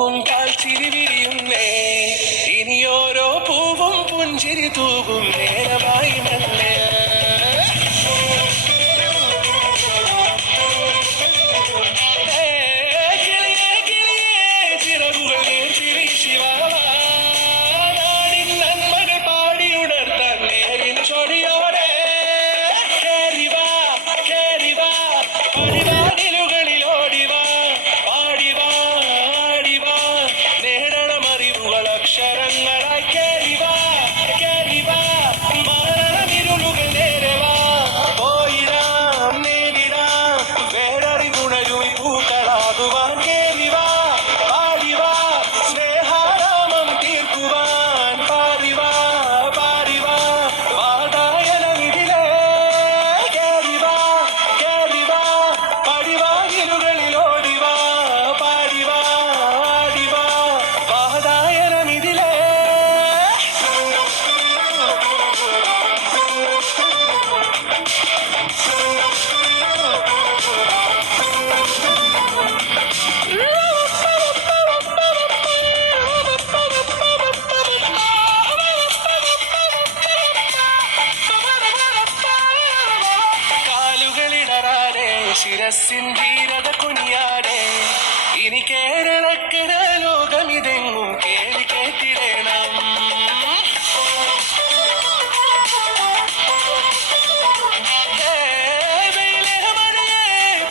തിളങ്ങും കാൽച്ചിരി വിരിയുന്നേ, ഇനിയോരോ പൂവും പുഞ്ചിരി തൂകും നേരമായി നല്ലേ. ശിരസിൻ ധീരത കുനിയാടെ, ഇനി കേരളക്കര ലോകമിതെങ്ങും കേളി കേട്ടിടണം.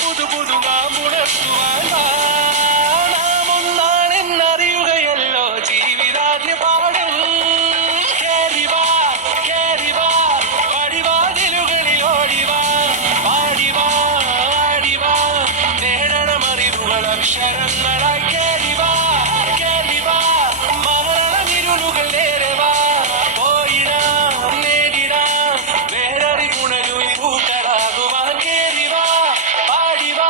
പുതു പുതു നാം ഉണർത്തുവാൻ നാം ഒന്നാണെന്നറിയുകയല്ലോ ജീവിതാദ്യ പാടും. കേറിവാ കേറിവാ പടിവാതിലുകളിൽ ഓടിവാ, പാടിവാ അക്ഷരങ്ങളായി കേറിവാ കേറിവാ, മരണമിരുളുകൾ നേരവാ, പോയിടാം നേടിടാം വേററിവുണരുവിൽ പൂക്കളാകുവാൻ. കേറിവാ പാടിവാ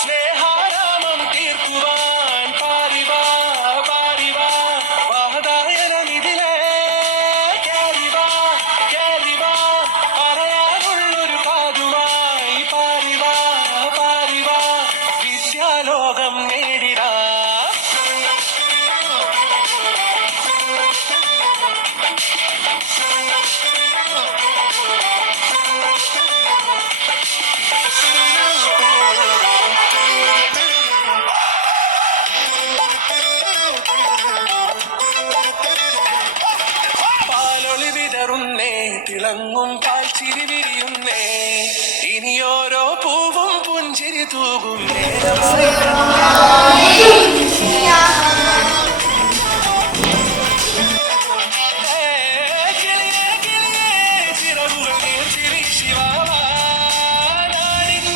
സ്നേഹാരാമം തീർക്കുവാൻ, പാരിവാ പാരിവാ വാതായനമിതിലേ. കേറിവാ കേറിവാ പറയാനുള്ളൊരു കാതുമായി, പാരിവാ പാരിവാ വിദ്യാലോകം നേടിടാ. പാലൊളി വിതറുന്നേ, തിളങ്ങും കാൽച്ചിരി വിരിയുന്നേ, ഇനിയോരോ പൂവും പുഞ്ചിരി തൂകും നേരമായി.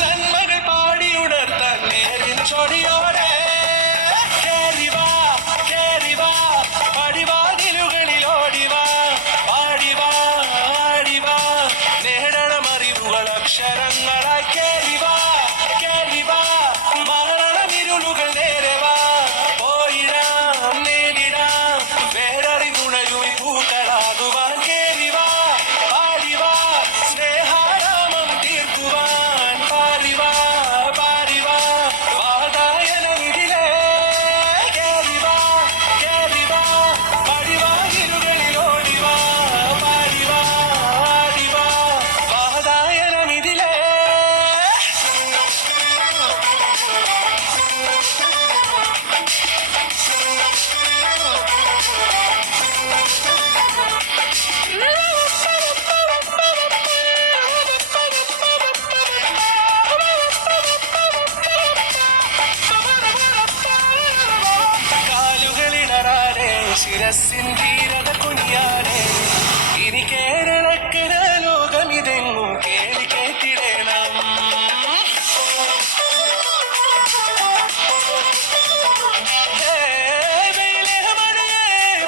നന്മകൾ പാടിയുണർത്താൻ നേരിൻ ചൊടിയോടെ. കേറിവാ കേറിവാ പടിവാതിലുകളിൽ ഓടിവാ, പാടിവാ ആടിവാ നേടണമറിവുകൾ അക്ഷരങ്ങളായി. കേറിവാ കേറിവാ മരണമിരുളുകൾ നേരവാ, പോയിടാം നേടിടാം വേററിവുണരുവിൽ പൂക്കളാകുവാൻ. കേറിവാ പാടിവാ സ്നേഹാരാമം തീർക്കുവാൻ, പാരിവാ പാരിവാ വാതായനമിതിലേ. കേറിവാ കേറിവാ പടിവാതിലുകളിൽ ഓടിവാ, പാരിവാ ആടിവാ വാതായനമിതിലേ. കാലുകളിടറാതെ ശിരസിൻ ധീരത കുനിയാടെ, ഇനി കേരളക്കര ലോകമിതെങ്ങും കേളി കേട്ടിടണം.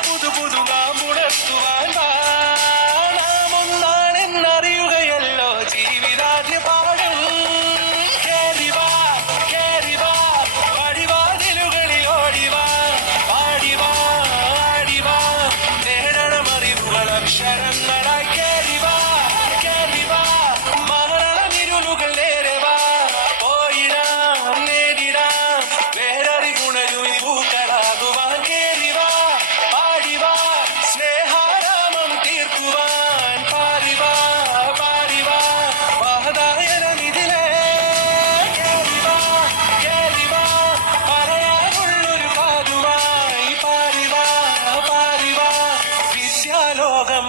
പുതു പുതു നാം ഉണർത്തുവാൻ നാം ഒന്നാണെന്നറിയുകയല്ലോ ജീവിതാദ്യ പാടും. കേറിവാ കേറിവാ പടിവാതിലുകളിൽ ഓടിവാ, പാടിവാ ആടിവാ നേടണമറിവുകൾ ലോകം